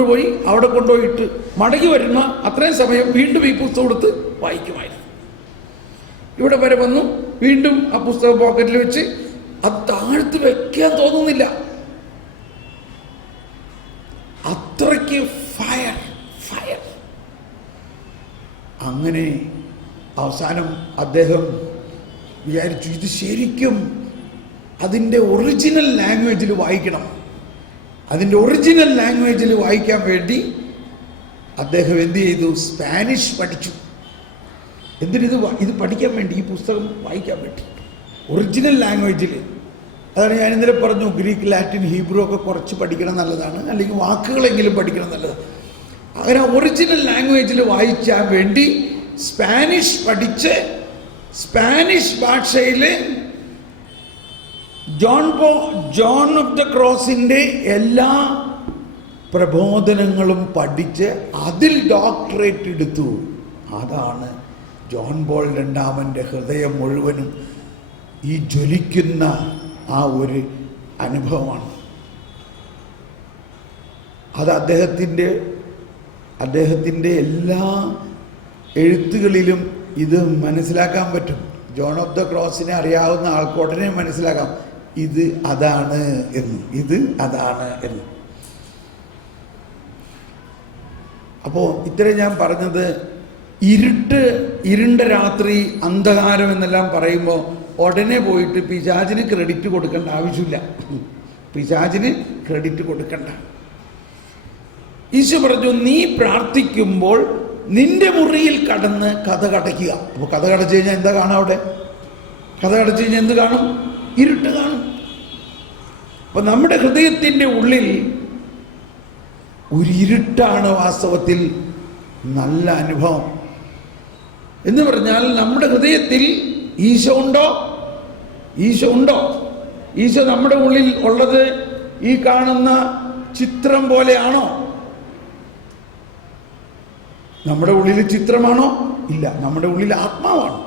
കൊണ്ടുപോയി അവിടെ കൊണ്ടുപോയിട്ട് മടങ്ങി വരുന്ന അത്രയും സമയം വീണ്ടും ഈ പുസ്തകം എടുത്ത് വായിക്കുമായിരുന്നു. ഇവിടെ വരെ വന്നു, വീണ്ടും ആ പുസ്തകം പോക്കറ്റിൽ വെച്ച് അത് താഴ്ത്തി വെക്കാൻ തോന്നുന്നില്ല. അത്രയ്ക്ക് ഫയർ. അങ്ങനെ അവസാനം അദ്ദേഹം വിചാരിച്ചു, ഇത് ശരിക്കും അതിൻ്റെ ഒറിജിനൽ ലാംഗ്വേജിൽ വായിക്കണം. അതിൻ്റെ ഒറിജിനൽ ലാംഗ്വേജിൽ വായിക്കാൻ വേണ്ടി അദ്ദേഹം എന്ത് ചെയ്തു? സ്പാനിഷ് പഠിച്ചു. ഇത് പഠിക്കാൻ വേണ്ടി, ഈ പുസ്തകം വായിക്കാൻ വേണ്ടി ഒറിജിനൽ ലാംഗ്വേജിൽ. അതാണ് ഞാൻ ഇന്നലെ പറഞ്ഞു, ഗ്രീക്ക്, ലാറ്റിൻ, ഹീബ്രു ഒക്കെ കുറച്ച് പഠിക്കണം നല്ലതാണ്, അല്ലെങ്കിൽ വാക്കുകളെങ്കിലും പഠിക്കണം നല്ലതാണ്. അങ്ങനെ ഒറിജിനൽ ലാംഗ്വേജിൽ വായിക്കാൻ വേണ്ടി സ്പാനിഷ് പഠിച്ച് സ്പാനിഷ് ഭാഷയിൽ ജോൺ ഓഫ് ദ ക്രോസിൻ്റെ എല്ലാ പ്രബോധനങ്ങളും പഠിച്ച് അതിൽ ഡോക്ടറേറ്റ് എടുത്തു. അതാണ് ജോൺ പോൾ രണ്ടാമൻ്റെ ഹൃദയം മുഴുവനും ഈ ജ്വലിക്കുന്ന ആ ഒരു അനുഭവമാണ്. അത് അദ്ദേഹത്തിൻ്റെ എല്ലാ എഴുത്തുകളിലും ഇത് മനസ്സിലാക്കാൻ പറ്റും. ജോൺ ഓഫ് ദ ക്രോസിനെ അറിയാവുന്ന ആൾക്ക് ഉടനെ മനസ്സിലാക്കാം ഇത് അതാണ് എന്ന്. അപ്പോൾ ഇത്രയും ഞാൻ പറഞ്ഞത്, ഇരുണ്ട രാത്രി, അന്ധകാരം എന്നെല്ലാം പറയുമ്പോൾ ഉടനെ പോയിട്ട് പിശാചിന് ക്രെഡിറ്റ് കൊടുക്കേണ്ട ആവശ്യമില്ല. ഈശോ പറഞ്ഞു, നീ പ്രാർത്ഥിക്കുമ്പോൾ നിന്റെ മുറിയിൽ കടന്ന് കതക് അടയ്ക്കുക. അപ്പോൾ കതക് അടച്ചു കഴിഞ്ഞാൽ എന്താ കാണാം? അവിടെ കതക് അടച്ചു കഴിഞ്ഞാൽ എന്ത് കാണും? ഇരുട്ട് കാണും. അപ്പൊ നമ്മുടെ ഹൃദയത്തിൻ്റെ ഉള്ളിൽ ഒരു ഇരുട്ടാണ് വാസ്തവത്തിൽ നല്ല അനുഭവം എന്ന് പറഞ്ഞാൽ. നമ്മുടെ ഹൃദയത്തിൽ ഈശോ ഉണ്ടോ? ഈശോ നമ്മുടെ ഉള്ളിൽ ഉള്ളത് ഈ കാണുന്ന ചിത്രം പോലെയാണോ? നമ്മുടെ ഉള്ളിൽ ചിത്രമാണോ? ഇല്ല, നമ്മുടെ ഉള്ളിൽ ആത്മാവാണ്.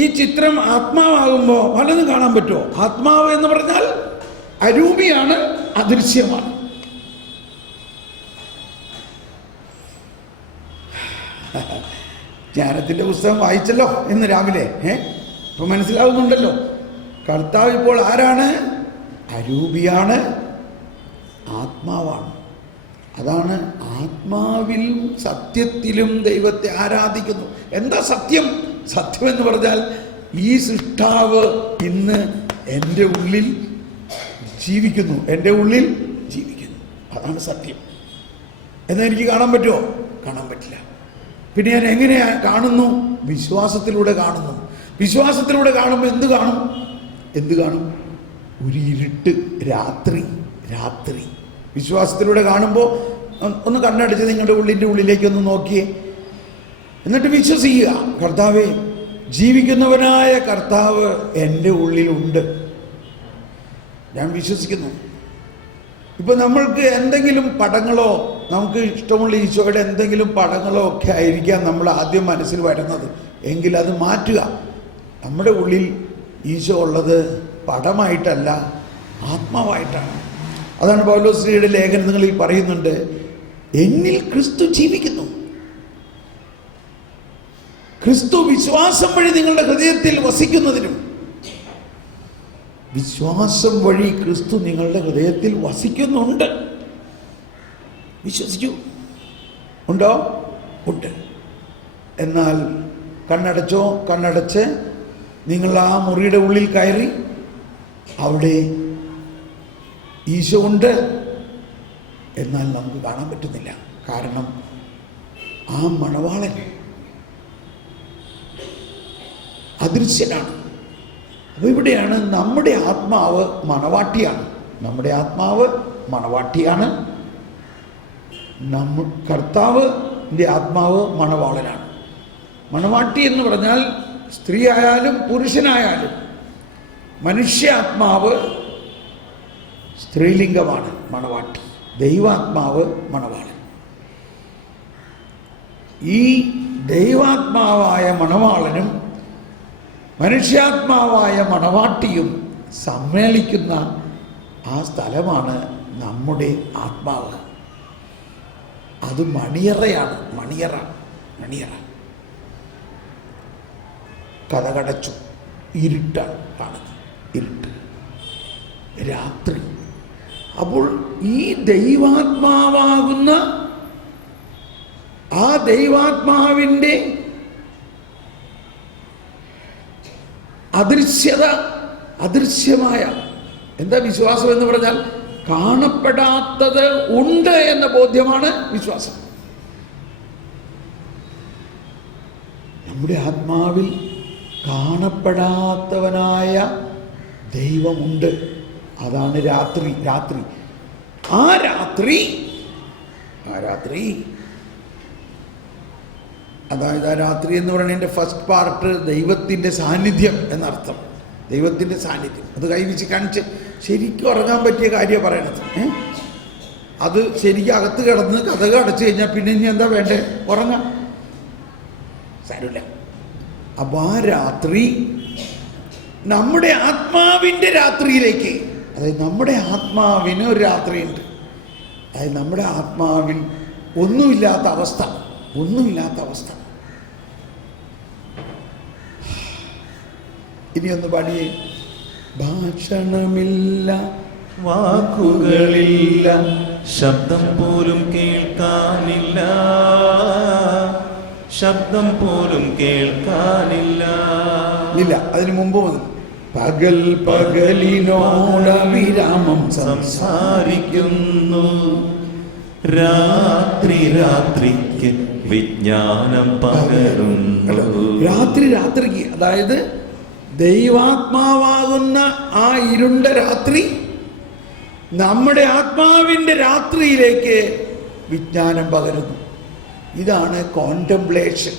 ഈ ചിത്രം ആത്മാവാകുമ്പോൾ പലതും കാണാൻ പറ്റുമോ? ആത്മാവ് എന്ന് പറഞ്ഞാൽ അരൂപിയാണ്, അദൃശ്യമാണ്. ജ്ഞാനത്തിൻ്റെ പുസ്തകം വായിച്ചല്ലോ ഇന്ന് രാവിലെ. ഇപ്പൊ മനസ്സിലാവുന്നുണ്ടല്ലോ, കർത്താവ് ഇപ്പോൾ ആരാണ്? അരൂപിയാണ്, ആത്മാവാണ്. അതാണ് ആത്മാവിലും സത്യത്തിലും ദൈവത്തെ ആരാധിക്കുന്നു. എന്താ സത്യം? സത്യം എന്ന് പറഞ്ഞാൽ ഈ സൃഷ്ടാവ് ഇന്ന് എൻ്റെ ഉള്ളിൽ ജീവിക്കുന്നു. അതാണ് സത്യം. എന്നാൽ എനിക്ക് കാണാൻ പറ്റുമോ? കാണാൻ പറ്റില്ല. പിന്നെ ഞാൻ എങ്ങനെയാ കാണുന്നു? വിശ്വാസത്തിലൂടെ കാണുന്നു. വിശ്വാസത്തിലൂടെ കാണുമ്പോൾ എന്ത് കാണും? ഒരു ഇരുട്ട്, രാത്രി. വിശ്വാസത്തിലൂടെ കാണുമ്പോൾ ഒന്ന് കണ്ണടച്ച് നിങ്ങളുടെ ഉള്ളിലേക്കൊന്ന് നോക്കിയേ. എന്നിട്ട് വിശ്വസിക്കുക, കർത്താവേ, ജീവിക്കുന്നവനായ കർത്താവ് എൻ്റെ ഉള്ളിലുണ്ട്, ഞാൻ വിശ്വസിക്കുന്നു. ഇപ്പം നമ്മൾക്ക് എന്തെങ്കിലും പടങ്ങളോ, നമുക്ക് ഇഷ്ടമുള്ള ഈശോയുടെ എന്തെങ്കിലും പടങ്ങളോ ഒക്കെ ആയിരിക്കാം നമ്മൾ ആദ്യം മനസ്സിൽ വരുന്നത്. എങ്കിൽ അത് മാറ്റുക. നമ്മുടെ ഉള്ളിൽ ഈശോ ഉള്ളത് പടമായിട്ടല്ല, ആത്മാവായിട്ടാണ്. അതാണ് പൗലോസ്ലീഹയുടെ ലേഖനങ്ങളിൽ പറയുന്നുണ്ട്, എന്നിൽ ക്രിസ്തു ജീവിക്കുന്നു. ക്രിസ്തു വിശ്വാസം വഴി നിങ്ങളുടെ ഹൃദയത്തിൽ വസിക്കുന്നതിനും, വിശ്വാസം വഴി ക്രിസ്തു നിങ്ങളുടെ ഹൃദയത്തിൽ വസിക്കുന്നുണ്ട്. വിശ്വസിക്കൂ. ഉണ്ടോ? ഉണ്ട്. എന്നാൽ കണ്ണടച്ച് നിങ്ങൾ ആ മുറിയുടെ ഉള്ളിൽ കയറി, അവിടെ ഈശോ ഉണ്ട്, എന്നാൽ നമുക്ക് കാണാൻ പറ്റുന്നില്ല. കാരണം ആ മണവാളൻ അദൃശ്യനാണ്. അപ്പോൾ ഇവിടെയാണ് നമ്മുടെ ആത്മാവ് മണവാട്ടിയാണ്. കർത്താവിൻ്റെ ആത്മാവ് മണവാളനാണ്. മണവാട്ടി എന്ന് പറഞ്ഞാൽ സ്ത്രീ ആയാലും പുരുഷനായാലും മനുഷ്യാത്മാവ് സ്ത്രീലിംഗമാണ് മണവാട്ടി, ദൈവാത്മാവ് മണവാളൻ. ഈ ദൈവാത്മാവായ മണവാളനും മനുഷ്യാത്മാവായ മണവാട്ടിയും സമ്മേളിക്കുന്ന ആ സ്ഥലമാണ് നമ്മുടെ ആത്മാവ്. അത് മണിയറയാണ്. മണിയറ കതകടച്ചു. ഇരുട്ടാണ് കാണുന്നത്, ഇരുട്ട്, രാത്രി. അപ്പോൾ ഈ ദൈവാത്മാവാകുന്ന ആ ദൈവാത്മാവിൻ്റെ അദൃശ്യമായ എന്താ വിശ്വാസം എന്ന് പറഞ്ഞാൽ കാണപ്പെടാത്തത് ഉണ്ട് എന്ന ബോധ്യമാണ് വിശ്വാസം. നമ്മുടെ ആത്മാവിൽ കാണപ്പെടാത്തവനായ ദൈവമുണ്ട്. അതാണ് രാത്രി. ആ രാത്രി അതായത് ആ രാത്രി എന്ന് പറയുന്നതിൻ്റെ ഫസ്റ്റ് പാർട്ട് ദൈവത്തിൻ്റെ സാന്നിധ്യം എന്നർത്ഥം. ദൈവത്തിൻ്റെ സാന്നിധ്യം അത് കൈവച്ച് കാണിച്ച് ശരിക്കും ഉറങ്ങാൻ പറ്റിയ കാര്യം പറയണത്. അത് ശരിക്കും അകത്ത് കിടന്ന് കതക് അടച്ചു കഴിഞ്ഞാൽ പിന്നെ ഇനി എന്താ വേണ്ടേ? ഉറങ്ങാം, സാരമില്ല. അപ്പോൾ ആ രാത്രി നമ്മുടെ ആത്മാവിൻ്റെ രാത്രിയിലേക്ക്, അതായത് നമ്മുടെ ആത്മാവിന് ഒരു രാത്രിയുണ്ട്. അതായത് നമ്മുടെ ആത്മാവിൽ ഒന്നുമില്ലാത്ത അവസ്ഥ. ഇനിയൊന്ന് പാടിയേ. ഭാഷണമില്ല, വാക്കുകളില്ല, ശബ്ദം പോലും കേൾക്കാനില്ല, ഇല്ല. അതിനു മുമ്പ് പകലിനോടവിരാമം സംസാരിക്കുന്നു, രാത്രിക്ക് വിജ്ഞാനം പകരുന്നു. രാത്രിക്ക് അതായത് ദൈവാത്മാവാകുന്ന ആ ഇരുണ്ട രാത്രി നമ്മുടെ ആത്മാവിൻ്റെ രാത്രിയിലേക്ക് വിജ്ഞാനം പകരുന്നു. ഇതാണ് കോണ്ടംപ്ലേഷൻ.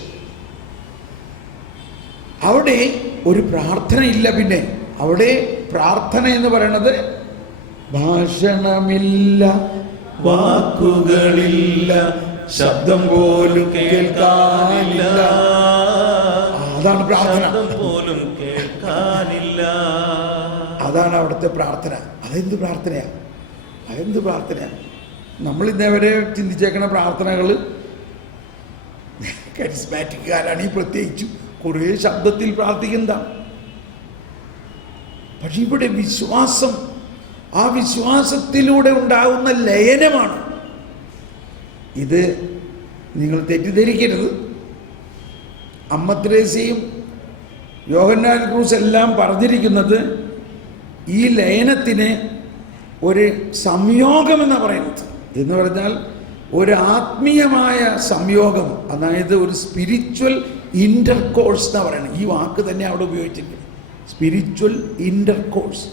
അവിടെ ഒരു പ്രാർത്ഥന ഇല്ല. പിന്നെ അവിടെ പ്രാർത്ഥന എന്ന് പറയുന്നത് ഭാഷണമില്ല, വാക്കുകളില്ല, ശബ്ദം പോലും കേൾക്കാനില്ല. അതാണ് പ്രാർത്ഥന. പോലും കേൾക്കാനില്ല. അതാണ് അവിടുത്തെ പ്രാർത്ഥന. അതെന്ത് പ്രാർത്ഥനയാ? നമ്മൾ ഇന്നേവരെ ചിന്തിച്ചേക്കണ പ്രാർത്ഥനകൾ കരിസ്മാറ്റിക്കാരാണ് ഈ പ്രത്യേകിച്ചും കുറേ ശബ്ദത്തിൽ പ്രാർത്ഥിക്കുന്നതാണ്. പക്ഷെ ഇവിടെ വിശ്വാസം, ആ വിശ്വാസത്തിലൂടെ ഉണ്ടാകുന്ന ലയനമാണ്. ഇത് നിങ്ങൾ തെറ്റിദ്ധരിക്കരുത്. അമ്മ ത്രേസ്യയും യോഹന്നാൻ ക്രൂസ് എല്ലാം പറഞ്ഞിരിക്കുന്നത് ഈ ലയനത്തിന് ഒരു സംയോഗം എന്ന് പറയുന്നത്. എന്ന് പറഞ്ഞാൽ ഒരു ആത്മീയമായ സംയോഗം, അതായത് ഒരു സ്പിരിച്വൽ ഇൻ്റർകോഴ്സ് എന്ന് പറയുന്നത്. ഈ വാക്ക് തന്നെ അവിടെ ഉപയോഗിച്ചിട്ടുണ്ട്, സ്പിരിച്വൽ ഇൻ്റർകോഴ്സ്.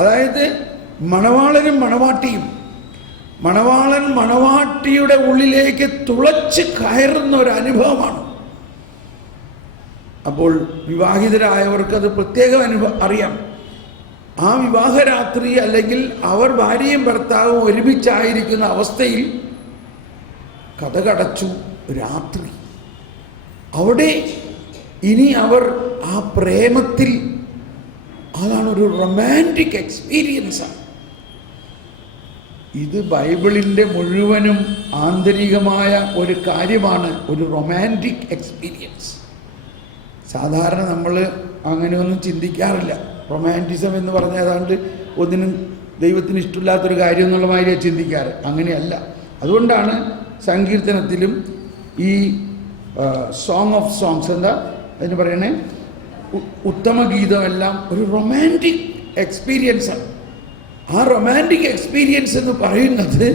അതായത് മണവാളനും മണവാട്ടിയും, മണവാളൻ മണവാട്ടിയുടെ ഉള്ളിലേക്ക് തുളച്ച് കയറുന്ന ഒരു അനുഭവമാണ്. അപ്പോൾ വിവാഹിതരായവർക്കത് പ്രത്യേകം അറിയാം. ആ വിവാഹരാത്രി അല്ലെങ്കിൽ അവർ ഭാര്യയും ഭർത്താവും ഒരുമിച്ചായിരിക്കുന്ന അവസ്ഥയിൽ കതകടച്ചു രാത്രി. അവിടെ ഇനി അവർ ആ പ്രേമത്തിൽ, അതാണ് ഒരു റൊമാൻറ്റിക് എക്സ്പീരിയൻസാണ്. ഇത് ബൈബിളിൻ്റെ മുഴുവനും ആന്തരികമായ ഒരു കാര്യമാണ്, ഒരു റൊമാൻറ്റിക് എക്സ്പീരിയൻസ്. സാധാരണ നമ്മൾ അങ്ങനെയൊന്നും ചിന്തിക്കാറില്ല. റൊമാൻറ്റിസം എന്ന് പറഞ്ഞാൽ ഏതാണ്ട് ഒന്നിനും ദൈവത്തിന് ഇഷ്ടമില്ലാത്തൊരു കാര്യം എന്നുള്ള മാതിരിയാണ് ചിന്തിക്കാറ്. അങ്ങനെയല്ല. അതുകൊണ്ടാണ് സങ്കീർത്തനത്തിലും ഈ സോങ് ഓഫ് സോങ്സ്, എന്താ അതിന് പറയണേ, ഉത്തമഗീതമെല്ലാം ഒരു റൊമാൻറ്റിക് എക്സ്പീരിയൻസാണ്. ആ റൊമാൻറ്റിക് എക്സ്പീരിയൻസ് എന്ന് പറയുന്നത്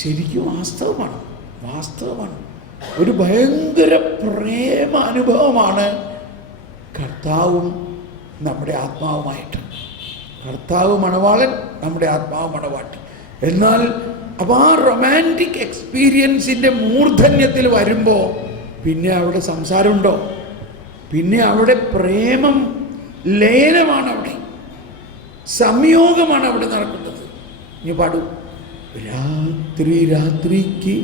ശരിക്കും വാസ്തവമാണ്. ഒരു ഭയങ്കര പ്രേമ അനുഭവമാണ് കർത്താവും നമ്മുടെ ആത്മാവുമായിട്ട്. കർത്താവ് മണവാളൻ, നമ്മുടെ ആത്മാവ് മണവാട്ടി. എന്നാൽ അപ്പോൾ ആ റൊമാൻറ്റിക് എക്സ്പീരിയൻസിൻ്റെ മൂർധന്യത്തിൽ വരുമ്പോൾ പിന്നെ അവിടെ സംസാരമുണ്ടോ? പിന്നെ അവിടെ പ്രേമം, ലയനമാണ്, അവിടെ സംയോഗമാണ് അവിടെ നടക്കുന്നത്. ഇനി പാടൂ. രാത്രിക്ക്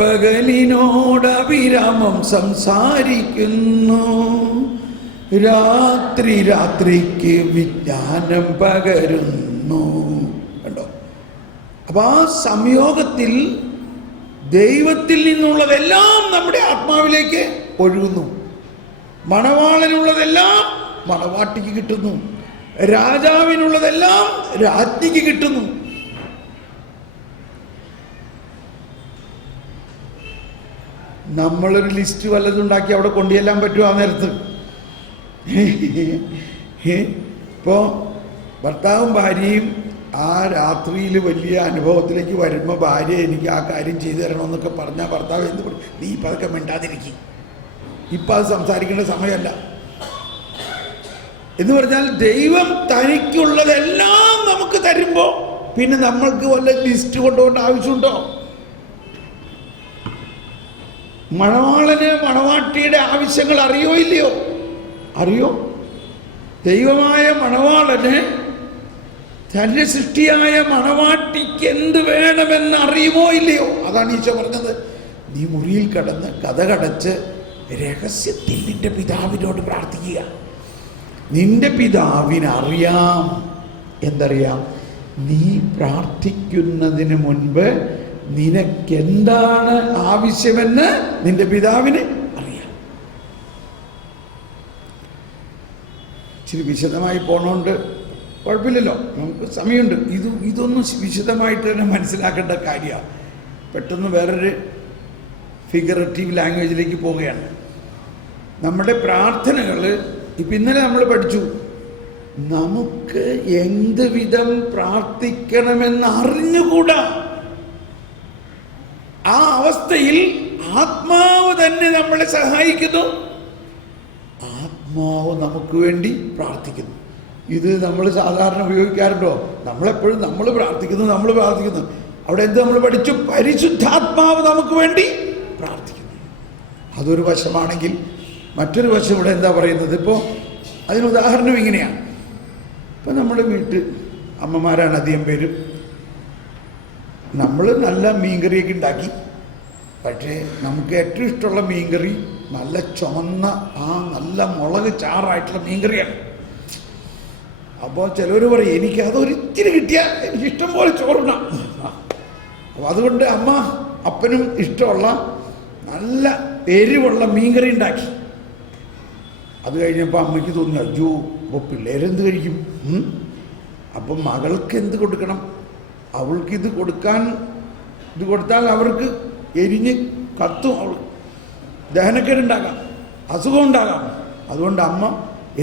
പകലിനോടവിരാമം സംസാരിക്കുന്നു, രാത്രി രാത്രിക്ക് വിജ്ഞാനം പകരുന്നു. കണ്ടോ? അപ്പൊ ആ സംയോഗത്തിൽ ദൈവത്തിൽ നിന്നുള്ളതെല്ലാം നമ്മുടെ ആത്മാവിലേക്ക് ഒഴുകുന്നു. മണവാളനുള്ളതെല്ലാം മണവാട്ടിക്ക് കിട്ടുന്നു. രാജാവിനുള്ളതെല്ലാം രാജ്ഞിക്ക് കിട്ടുന്നു. നമ്മളൊരു ലിസ്റ്റ് വല്ലതുണ്ടാക്കി അവിടെ കൊണ്ടുചെല്ലാൻ പറ്റുമോ ആ നേരത്ത്? ഇപ്പോൾ ഭർത്താവും ഭാര്യയും ആ രാത്രിയിൽ വലിയ അനുഭവത്തിലേക്ക് വരുമ്പോൾ ഭാര്യ എനിക്ക് ആ കാര്യം ചെയ്തു തരണമെന്നൊക്കെ പറഞ്ഞാൽ ഭർത്താവ് എന്ത് പറയും? നീ ഇപ്പം അതൊക്കെ മിണ്ടാതിരിക്കും, ഇപ്പം അത് സംസാരിക്കേണ്ട സമയമല്ല എന്ന് പറഞ്ഞാൽ ദൈവം തനിക്കുള്ളതെല്ലാം നമുക്ക് തരുമ്പോൾ പിന്നെ നമ്മൾക്ക് വല്ല ലിസ്റ്റ് കൊണ്ടുപോകേണ്ട ആവശ്യമുണ്ടോ? മണവാളന് മണവാട്ടിയുടെ ആവശ്യങ്ങൾ അറിയോ ഇല്ലയോ? അറിയോ? ദൈവമായ മണവാളന് തന്റെ സൃഷ്ടിയായ മണവാട്ടിക്ക് എന്ത് വേണമെന്ന് അറിയുമോ ഇല്ലയോ? അതാണ് ഈശോ പറഞ്ഞത്, നീ മുറിയിൽ കടന്ന് കതകടച്ച് രഹസ്യത്തിൽ നിന്റെ പിതാവിനോട് പ്രാർത്ഥിക്കുക. നിന്റെ പിതാവിനറിയാം. എന്തറിയാം? നീ പ്രാർത്ഥിക്കുന്നതിന് മുൻപ് നിനക്കെന്താണ് ആവശ്യമെന്ന് നിന്റെ പിതാവിന് അറിയാം. ഇച്ചിരി വിശദമായി പോണോണ്ട് കുഴപ്പമില്ലല്ലോ, നമുക്ക് സമയമുണ്ട്. ഇതൊന്നും വിശദമായിട്ട് തന്നെ മനസ്സിലാക്കേണ്ട കാര്യമാണ്. പെട്ടെന്ന് വേറൊരു ഫിഗറേറ്റീവ് ലാംഗ്വേജിലേക്ക് പോവുകയാണ്. നമ്മുടെ പ്രാർത്ഥനകൾ ഇപ്പം ഇന്നലെ നമ്മൾ പഠിച്ചു, നമുക്ക് എന്ത് വിധം പ്രാർത്ഥിക്കണമെന്ന് അറിഞ്ഞുകൂടാ. ആ അവസ്ഥയിൽ ആത്മാവ് തന്നെ നമ്മളെ സഹായിക്കുന്നു. ആത്മാവ് നമുക്ക് വേണ്ടി പ്രാർത്ഥിക്കുന്നു. ഇത് നമ്മൾ സാധാരണ ഉപയോഗിക്കാറുണ്ടോ? നമ്മളെപ്പോഴും നമ്മൾ പ്രാർത്ഥിക്കുന്നു. അവിടെ എന്ത് നമ്മൾ പഠിച്ചു? പരിശുദ്ധാത്മാവ് നമുക്ക് വേണ്ടി പ്രാർത്ഥിക്കുന്നു. അതൊരു വശമാണെങ്കിൽ മറ്റൊരു വശം ഇവിടെ എന്താ പറയുന്നത്? ഇപ്പോൾ അതിന് ഉദാഹരണം ഇങ്ങനെയാണ്. ഇപ്പം നമ്മുടെ വീട്ടിൽ അമ്മമാരാണ് അധികം പേരും. നമ്മൾ നല്ല മീൻകറിയൊക്കെ ഉണ്ടാക്കി, പക്ഷേ നമുക്ക് ഏറ്റവും ഇഷ്ടമുള്ള മീൻകറി നല്ല ചുമന്ന നല്ല മുളക് ചാറായിട്ടുള്ള മീൻകറിയാണ്. അപ്പോൾ ചിലവർ പറയും എനിക്ക് അതൊരിച്ചിരി കിട്ടിയാൽ എനിക്ക് ഇഷ്ടം പോലെ ചോറുണ്ടാം. അപ്പോൾ അതുകൊണ്ട് അമ്മ അപ്പനും ഇഷ്ടമുള്ള നല്ല എരിവുള്ള മീൻകറി ഉണ്ടാക്കി. അത് കഴിഞ്ഞപ്പോൾ അമ്മയ്ക്ക് തോന്നി, അയ്യോ അപ്പോൾ പിള്ളേരെന്ത് കഴിക്കും? അപ്പം മകൾക്ക് എന്ത് കൊടുക്കണം? അവൾക്കിത് കൊടുത്താൽ അവർക്ക് എരിഞ്ഞ് കത്തും, അവൾ ദഹനക്കേടുണ്ടാകാം, അസുഖം ഉണ്ടാകാം. അതുകൊണ്ട് അമ്മ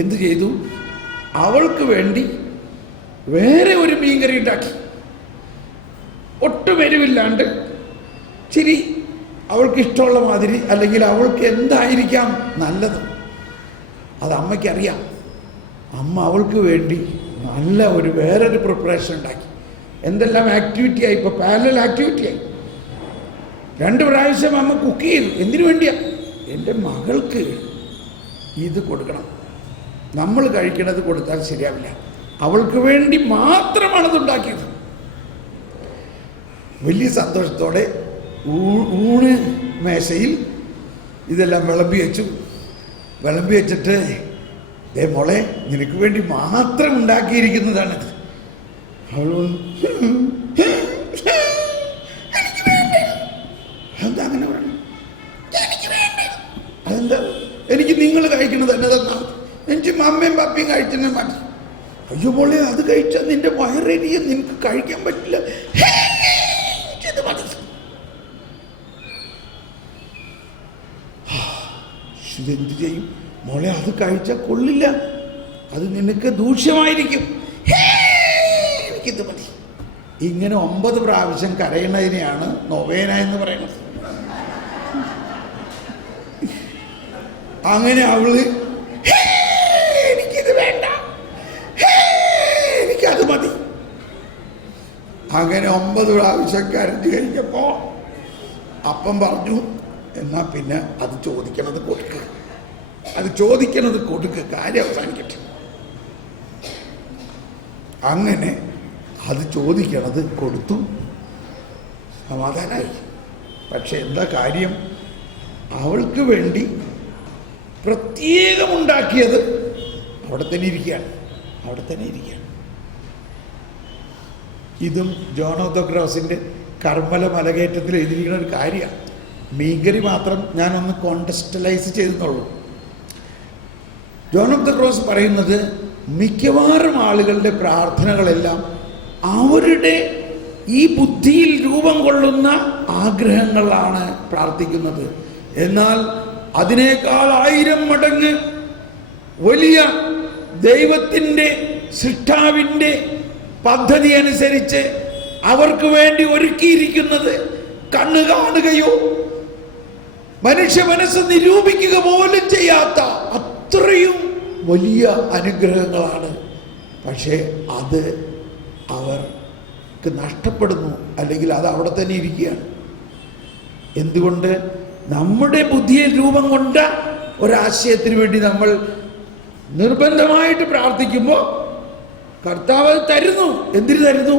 എന്ത് ചെയ്തു? അവൾക്ക് വേണ്ടി വേറെ ഒരു മീൻകറി ഉണ്ടാക്കി. ഒട്ടും എരിവില്ലാണ്ട് ചിരി അവൾക്ക് ഇഷ്ടമുള്ള മാതിരി, അല്ലെങ്കിൽ അവൾക്ക് എന്തായിരിക്കാം നല്ലത് അത് അമ്മയ്ക്കറിയാം. അമ്മ അവൾക്ക് വേണ്ടി നല്ല വേറൊരു പ്രിപ്പറേഷൻ ഉണ്ടാക്കി. എന്തെല്ലാം ആക്ടിവിറ്റിയായി, ഇപ്പോൾ പാരലൽ ആക്ടിവിറ്റിയായി. 2 പ്രാവശ്യം അമ്മ കുക്ക് ചെയ്തു. എന്തിനു വേണ്ടിയാ? എൻ്റെ മകൾക്ക് ഇത് കൊടുക്കണം. നമ്മൾ കഴിക്കണത് കൊടുത്താൽ ശരിയാവില്ല. അവൾക്ക് വേണ്ടി മാത്രമാണത് ഉണ്ടാക്കിയത്. വലിയ സന്തോഷത്തോടെ ഊണ് മേശയിൽ ഇതെല്ലാം വിളമ്പി വെച്ചിട്ട് മോളെ നിനക്ക് വേണ്ടി മാത്രം ഉണ്ടാക്കിയിരിക്കുന്നതാണിത്. എന്താ അങ്ങനെ പറയണം? അതെന്താ? എനിക്ക് നിങ്ങൾ കഴിക്കുന്നത് തന്നെ തന്നാൽ മതി, എനിക്ക് അമ്മയും പപ്പയും കഴിച്ചെന്നെ മതി. അയ്യോ മോളെ, അത് കഴിച്ചാൽ നിന്റെ വയറെരിയ, നിനക്ക് കഴിക്കാൻ പറ്റില്ല. ഇതെന്ത് ചെയ്യും മോളെ? അത് കഴിച്ചാൽ കൊള്ളില്ല, അത് നിനക്ക് ദൂഷ്യമായിരിക്കും, എനിക്കിത് മതി. ഇങ്ങനെ 9 പ്രാവശ്യം കരയണതിനെയാണ് നൊവേന എന്ന് പറയുന്നത്. അങ്ങനെ അവള് എനിക്കിത് വേണ്ട, എനിക്കത് മതി, അങ്ങനെ 9 പ്രാവശ്യം കരഞ്ഞു കഴിഞ്ഞപ്പോ അപ്പം പറഞ്ഞു, എന്നാ പിന്നെ അത് ചോദിക്കണത് കൊടുക്കുക, കാര്യം അവസാനിക്കട്ടെ. അങ്ങനെ അത് ചോദിക്കണത് കൊടുത്തു, സമാധാനമായി. പക്ഷെ എന്താ കാര്യം? അവൾക്ക് വേണ്ടി പ്രത്യേകം ഉണ്ടാക്കിയത് അവിടെ തന്നെ ഇരിക്കുകയാണ്. ഇതും ജോൺ ഓഫ് ദ ക്രോസിൻ്റെ കർമ്മല മലകയറ്റത്തിൽ എഴുതിയിരിക്കുന്ന ഒരു കാര്യമാണ്. മീൻകറി മാത്രം ഞാനൊന്ന് കോണ്ടസ്റ്റലൈസ് ചെയ്തെന്നുള്ളൂ. ജോൺ ഓഫ് ദ ക്രോസ് പറയുന്നത് മിക്കവാറും ആളുകളുടെ പ്രാർത്ഥനകളെല്ലാം അവരുടെ ഈ ബുദ്ധിയിൽ രൂപം കൊള്ളുന്ന ആഗ്രഹങ്ങളാണ് പ്രാർത്ഥിക്കുന്നത്. എന്നാൽ അതിനേക്കാൾ 1000 മടങ്ങ് വലിയ ദൈവത്തിൻ്റെ സൃഷ്ടാവിൻ്റെ പദ്ധതി അനുസരിച്ച് അവർക്ക് വേണ്ടി ഒരുക്കിയിരിക്കുന്നത് കണ്ണ് കാണുകയോ മനുഷ്യ മനസ്സ് നിരൂപിക്കുക പോലും ചെയ്യാത്ത അത്രയും വലിയ അനുഗ്രഹങ്ങളാണ്. പക്ഷേ അത് അവർക്ക് നഷ്ടപ്പെടുന്നു, അല്ലെങ്കിൽ അത് അവിടെ തന്നെ ഇരിക്കുകയാണ്. എന്തുകൊണ്ട്? നമ്മുടെ ബുദ്ധിയിൽ രൂപം കൊണ്ട ഒരാശയത്തിന് വേണ്ടി നമ്മൾ നിർബന്ധമായിട്ട് പ്രാർത്ഥിക്കുമ്പോൾ കർത്താവ് തരുന്നു. എന്തിനു തരുന്നു?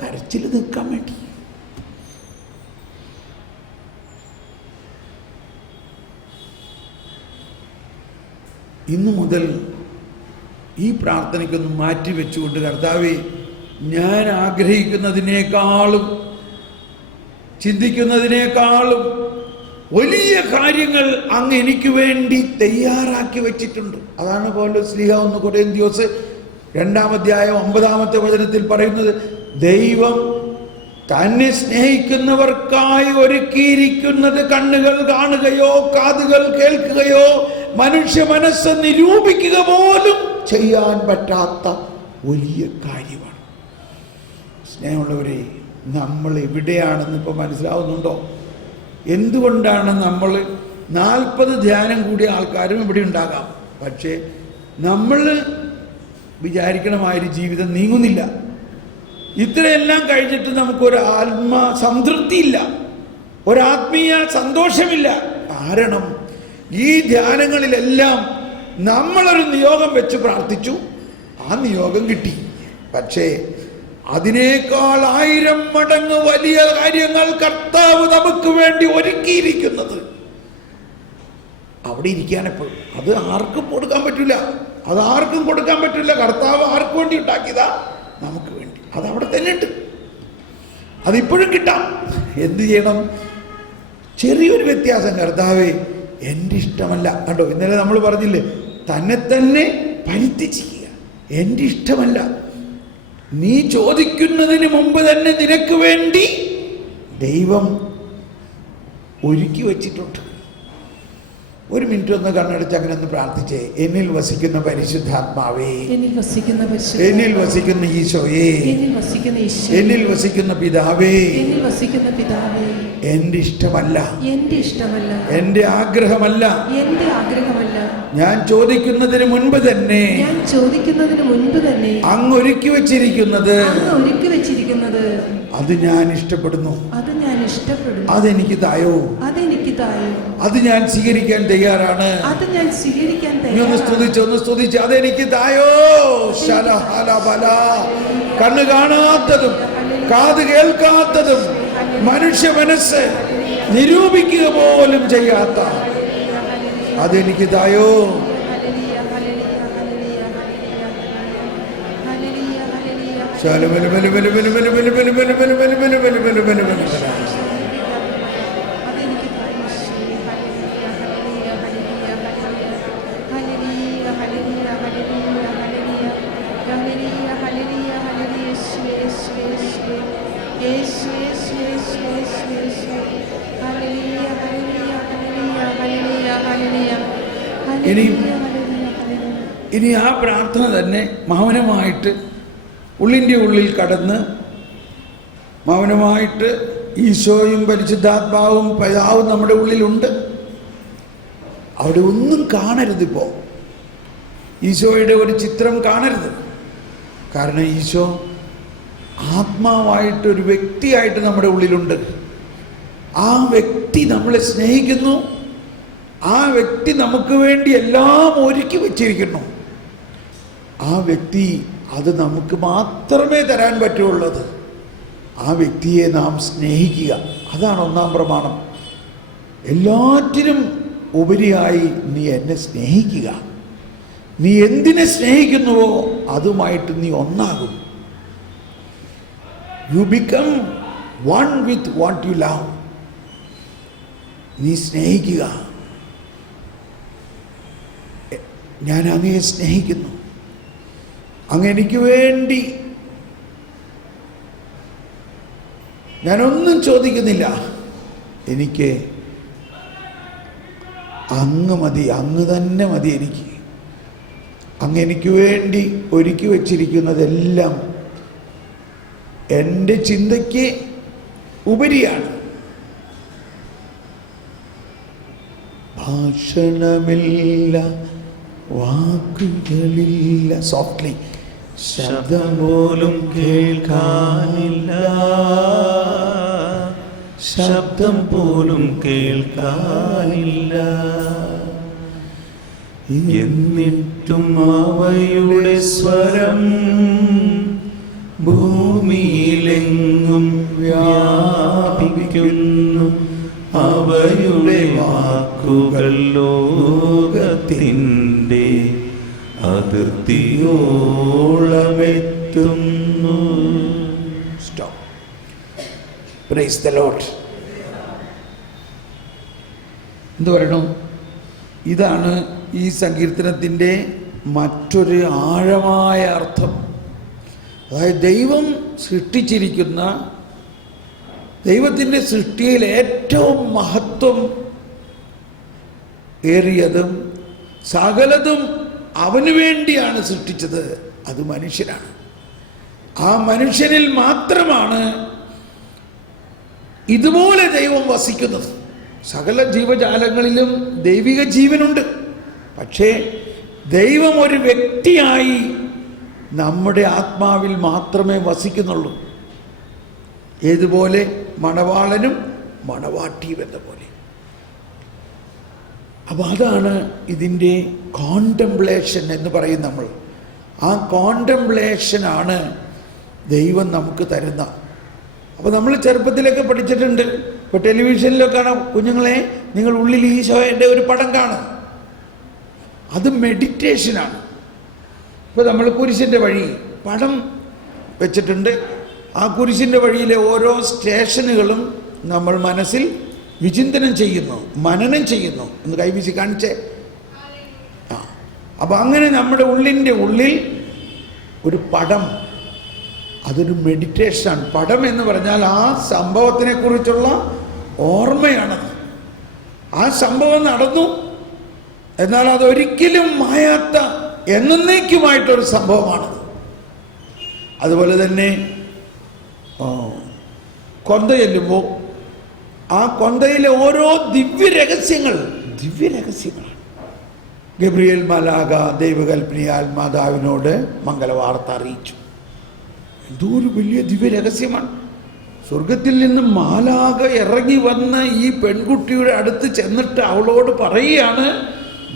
കരച്ചിൽ നിൽക്കാൻ വേണ്ടി. ഇന്നു മുതൽ ഈ പ്രാർത്ഥനയ്ക്കൊന്ന് മാറ്റി വെച്ചുകൊണ്ട്, കർത്താവേ, ഞാൻ ആഗ്രഹിക്കുന്നതിനേക്കാളും ചിന്തിക്കുന്നതിനേക്കാളും വലിയ കാര്യങ്ങൾ അങ്ങ് എനിക്ക് വേണ്ടി തയ്യാറാക്കി വെച്ചിട്ടുണ്ട്. അതാണ് പൗലോസ് ശ്ലീഹ 1 കൊരിന്ത്യർ 2-ാം അധ്യായം 9-ാമത്തെ വചനത്തിൽ പറയുന്നത്, ദൈവം തന്നെ സ്നേഹിക്കുന്നവർക്കായി ഒരുക്കിയിരിക്കുന്നത് കണ്ണുകൾ കാണുകയോ കാതുകൾ കേൾക്കുകയോ മനുഷ്യ മനസ്സ് നിരൂപിക്കുക പോലും ചെയ്യാൻ പറ്റാത്ത വലിയ കാര്യമാണ്. സ്നേഹമുള്ളവരെ, നമ്മൾ എവിടെയാണെന്ന് ഇപ്പോൾ മനസ്സിലാവുന്നുണ്ടോ? എന്തുകൊണ്ടാണ് നമ്മൾ 40 ധ്യാനം കൂടിയ ആൾക്കാരും ഇവിടെ ഉണ്ടാകാം, പക്ഷേ നമ്മൾ വിചാരിക്കണമായൊരു ജീവിതം നീങ്ങുന്നില്ല. ഇത്രയെല്ലാം കഴിഞ്ഞിട്ട് നമുക്കൊരു ആത്മസംതൃപ്തിയില്ല, ഒരാത്മീയ സന്തോഷമില്ല. കാരണം ഈ ധ്യാനങ്ങളിലെല്ലാം നമ്മളൊരു നിയോഗം വെച്ച് പ്രാർത്ഥിച്ചു, ആ നിയോഗം കിട്ടി. പക്ഷേ അതിനേക്കാൾ 1000 മടങ്ങ് വലിയ കാര്യങ്ങൾ കർത്താവ് നമുക്ക് വേണ്ടി ഒരുക്കിയിരിക്കുന്നത് അവിടെ ഇരിക്കാനെപ്പോഴും. അത് ആർക്കും കൊടുക്കാൻ പറ്റില്ല, കർത്താവ് ആർക്കു വേണ്ടി ഉണ്ടാക്കിയതാ? നമുക്ക് വേണ്ടി. അതവിടെ തന്നെ ഉണ്ട്, അതിപ്പോഴും കിട്ടാം. എന്ത് ചെയ്യണം? ചെറിയൊരു വ്യത്യാസം. കർത്താവേ, എൻ്റെ ഇഷ്ടമല്ല. കണ്ടോ, ഇന്നലെ നമ്മൾ പറഞ്ഞില്ലേ, തന്നെ പരിത്യജിക്കുക. എൻ്റെ ഇഷ്ടമല്ല, നീ ചോദിക്കുന്നതിന് മുമ്പ് തന്നെ നിനക്ക് വേണ്ടി ദൈവം ഒരുക്കി വച്ചിട്ടുണ്ട്. ഒരു മിനിറ്റ് ഒന്ന് കണ്ണടച്ച് അങ്ങനെ ഒന്ന് പ്രാർത്ഥിച്ചേ. എന്നിൽ വസിക്കുന്ന പരിശുദ്ധാത്മാവേ, എന്നിൽ വസിക്കുന്ന ഈശോയേ, എന്നിൽ വസിക്കുന്ന പിതാവേ, എന്റെ ഇഷ്ടമല്ല, എന്റെ ആഗ്രഹമല്ല, ഞാൻ ചോദിക്കുന്നതിന് മുൻപ് തന്നെ അങ്ങ് ഒരുക്കി വെച്ചിരിക്കുന്നത് അത് ഞാൻ ഇഷ്ടപ്പെടുന്നു. അതെനിക്ക് തായോ, അത് ഞാൻ സ്വീകരിക്കാൻ തയ്യാറാണ്. ഒന്ന് സ്തുതിച്ച് അതെനിക്ക് തായോ. കണ്ണ് കാണാത്തതും കാത് കേൾക്കാത്തതും മനുഷ്യ മനസ്സ് നിരൂപിക്കുക പോലും ചെയ്യാത്ത അതെനിക്ക് തായോ. ഇനി ആ പ്രാർത്ഥന തന്നെ മൗനമായിട്ട് ഉള്ളിൻ്റെ ഉള്ളിൽ കടന്ന് മൗനമായിട്ട് ഈശോയും പരിശുദ്ധാത്മാവും പിതാവും നമ്മുടെ ഉള്ളിലുണ്ട്. അവിടെ ഒന്നും കാണരുതിപ്പോൾ, ഈശോയുടെ ഒരു ചിത്രം കാണരുത്. കാരണം ഈശോ ആത്മാവായിട്ടൊരു വ്യക്തിയായിട്ട് നമ്മുടെ ഉള്ളിലുണ്ട്. ആ വ്യക്തി നമ്മളെ സ്നേഹിക്കുന്നു, ആ വ്യക്തി നമുക്ക് വേണ്ടി എല്ലാം ഒരുക്കി വച്ചിരിക്കുന്നു. ആ വ്യക്തി അത് നമുക്ക് മാത്രമേ തരാൻ പറ്റുള്ളത്. ആ വ്യക്തിയെ നാം സ്നേഹിക്കുക, അതാണ് ഒന്നാം പ്രമാണം. എല്ലാറ്റിനും ഉപരിയായി നീ എന്നെ സ്നേഹിക്കുക. നീ എന്തിനെ സ്നേഹിക്കുന്നുവോ അതുമായിട്ട് നീ ഒന്നാകും. You become one with what you love. നീ സ്നേഹിക്കുക. ഞാൻ അങ്ങയെ സ്നേഹിക്കുന്നു. അങ്ങ് എനിക്ക് വേണ്ടി ഞാനൊന്നും ചോദിക്കുന്നില്ല. എനിക്ക് അങ്ങ് മതി, അങ്ങ് തന്നെ മതി എനിക്ക്. അങ്ങ് എനിക്ക് വേണ്ടി ഒരുക്കി വച്ചിരിക്കുന്നതെല്ലാം എൻ്റെ ചിന്തയ്ക്ക് ഉപരിയാണ്. ഭാഷണമില്ല, വാക്കുകളില്ല, സോഫ്റ്റ്ലി, ശബ്ദം പോലും കേൾക്കാനില്ല, ശബ്ദം പോലും കേൾക്കാനില്ല. എന്നിട്ടും അവയുടെ സ്വരം ഭൂമിയിലെങ്ങും വ്യാപിക്കുന്നു. അവയുടെ വാക്കുകൾ ലോകത്തിൻ്റെ അതിർത്തിയോളമെത്തുന്നു. സ്റ്റോപ്പ്. Praise the Lord. എന്തു പറയണം? ഇതാണ് ഈ സങ്കീർത്തനത്തിൻ്റെ മറ്റൊരു ആഴമായ അർത്ഥം. അതായത് ദൈവം സൃഷ്ടിച്ചിരിക്കുന്ന, ദൈവത്തിൻ്റെ സൃഷ്ടിയിൽ ഏറ്റവും മഹത്വം ഏറിയതും സകലതും അവന് വേണ്ടിയാണ് സൃഷ്ടിച്ചത്. അത് മനുഷ്യനാണ്. ആ മനുഷ്യനിൽ മാത്രമാണ് ഇതുപോലെ ദൈവം വസിക്കുന്നത്. സകല ജീവജാലങ്ങളിലും ദൈവിക ജീവനുണ്ട്. പക്ഷേ ദൈവം ഒരു വ്യക്തിയായി നമ്മുടെ ആത്മാവിൽ മാത്രമേ വസിക്കുന്നുള്ളൂ. ഏതുപോലെ? മണവാളനും മണവാട്ടിയും എന്ന പോലെ. അപ്പോൾ അതാണ് ഇതിൻ്റെ കോണ്ടംപ്ലേഷൻ എന്ന് പറയും നമ്മൾ. ആ കോണ്ടംപ്ലേഷനാണ് ദൈവം നമുക്ക് തരുന്ന. അപ്പോൾ നമ്മൾ ചെറുപ്പത്തിലൊക്കെ പഠിച്ചിട്ടുണ്ട്. ഇപ്പോൾ ടെലിവിഷനിലൊക്കെ കാണാം, കുഞ്ഞുങ്ങളെ നിങ്ങൾ ഉള്ളിൽ ഈശോയുടെ ഒരു പടം കാണും. അത് മെഡിറ്റേഷനാണ്. ഇപ്പോൾ നമ്മൾ കുരിശിൻ്റെ വഴി പടം വെച്ചിട്ടുണ്ട്. ആ കുരിശിൻ്റെ വഴിയിലെ ഓരോ സ്റ്റേഷനുകളും നമ്മൾ മനസ്സിൽ വിചിന്തനം ചെയ്യുന്നു, മനനം ചെയ്യുന്നു. ഒന്ന് കൈവീശി കാണിച്ചേ. അപ്പം അങ്ങനെ നമ്മുടെ ഉള്ളിൻ്റെ ഉള്ളിൽ ഒരു പടം, അതൊരു മെഡിറ്റേഷനാണ്. പടം എന്ന് പറഞ്ഞാൽ ആ സംഭവത്തിനെ കുറിച്ചുള്ള ഓർമ്മയാണത്. ആ സംഭവം നടന്നു, എന്നാൽ അതൊരിക്കലും മായാത്ത എന്നേക്കുമായിട്ടൊരു സംഭവമാണത്. അതുപോലെ തന്നെ കൊന്ത ചെല്ലുമ്പോൾ ആ കൊന്തയിലെ ഓരോ ദിവ്യരഹസ്യങ്ങളാണ്. ഗബ്രിയേൽ മാലാഖ ദൈവകൽപ്പനയാൽ മാതാവിനോട് മംഗളവാർത്ത അറിയിച്ചു. എന്തോ ഒരു വലിയ ദിവ്യരഹസ്യമാണ്. സ്വർഗത്തിൽ നിന്ന് മാലാഖ ഇറങ്ങി വന്ന് ഈ പെൺകുട്ടിയുടെ അടുത്ത് ചെന്നിട്ട് അവളോട് പറയുകയാണ്,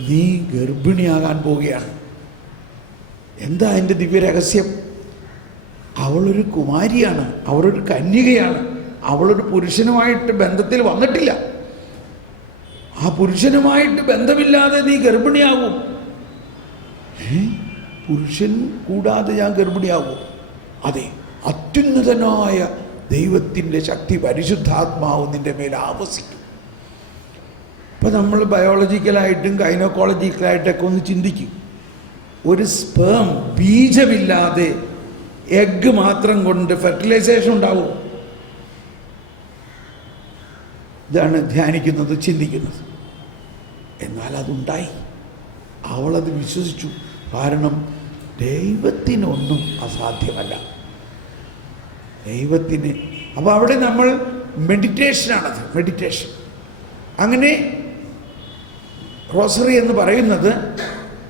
നീ ഗർഭിണിയാകാൻ പോവുകയാണ്. എന്താ എൻ്റെ ദിവ്യരഹസ്യം? അവളൊരു കുമാരിയാണ്, അവളൊരു കന്യകയാണ്, അവളൊരു പുരുഷനുമായിട്ട് ബന്ധത്തിൽ വന്നിട്ടില്ല. ആ പുരുഷനുമായിട്ട് ബന്ധമില്ലാതെ നീ ഗർഭിണിയാകും. പുരുഷൻ കൂടാതെ ഞാൻ ഗർഭിണിയാകും? അതെ, അത്യുന്നതനായ ദൈവത്തിൻ്റെ ശക്തി, പരിശുദ്ധാത്മാവ് നിൻ്റെ മേൽ ആവസിക്കും. ഇപ്പം നമ്മൾ ബയോളജിക്കലായിട്ടും ഗൈനക്കോളജിക്കലായിട്ടൊക്കെ ഒന്ന് ചിന്തിക്കും. ഒരു സ്പേം, ബീജമില്ലാതെ എഗ്ഗ് മാത്രം കൊണ്ട് ഫെർട്ടിലൈസേഷൻ ഉണ്ടാവും? ഇതാണ് ധ്യാനിക്കുന്നത്, ചിന്തിക്കുന്നത്. എന്നാൽ അതുണ്ടായി. അവളത് വിശ്വസിച്ചു. കാരണം ദൈവത്തിനൊന്നും അസാധ്യമല്ല. ദൈവത്തിന്. അപ്പോൾ അവിടെ നമ്മൾ മെഡിറ്റേഷനാണത്, മെഡിറ്റേഷൻ. അങ്ങനെ റോസറി എന്ന് പറയുന്നത്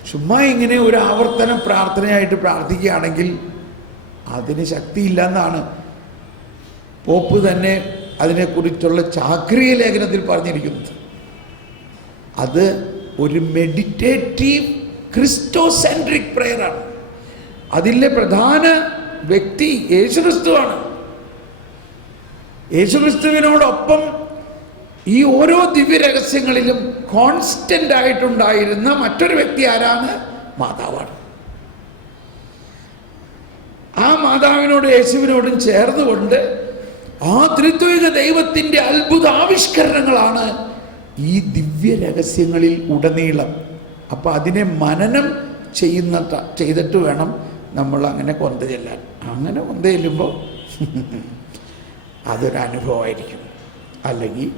ചുമ്മാ ഇങ്ങനെ ഒരു ആവർത്തന പ്രാർത്ഥനയായിട്ട് പ്രാർത്ഥിക്കുകയാണെങ്കിൽ അതിന് ശക്തിയില്ല എന്നാണ് പോപ്പ് തന്നെ അതിനെക്കുറിച്ചുള്ള ചാക്രിയ ലേഖനത്തിൽ പറഞ്ഞിരിക്കുന്നത്. അത് ഒരു മെഡിറ്റേറ്റീവ് ക്രിസ്റ്റോസെൻട്രിക് പ്രെയറാണ്. അതിലെ പ്രധാന വ്യക്തി യേശുക്രിസ്തുവാണ്. യേശുക്രിസ്തുവിനോടൊപ്പം ഈ ഓരോ ദിവ്യരഹസ്യങ്ങളിലും കോൺസ്റ്റന്റ് ആയിട്ടുണ്ടായിരുന്ന മറ്റൊരു വ്യക്തി ആരാണ്? മാതാവാണ്. ആ മാതാവിനോട് യേശുവിനോടും ചേർന്നുകൊണ്ട് ആ ത്രിത്വിക ദൈവത്തിൻ്റെ അത്ഭുത ആവിഷ്കരണങ്ങളാണ് ഈ ദിവ്യരഹസ്യങ്ങളിൽ ഉടനീളം. അപ്പം അതിനെ മനനം ചെയ്തിട്ട് വേണം നമ്മൾ അങ്ങനെ കൊന്ത ചെല്ലാൻ. അങ്ങനെ കൊന്ത ചെല്ലുമ്പോൾ അതൊരു അനുഭവമായിരിക്കും. അല്ലെങ്കിൽ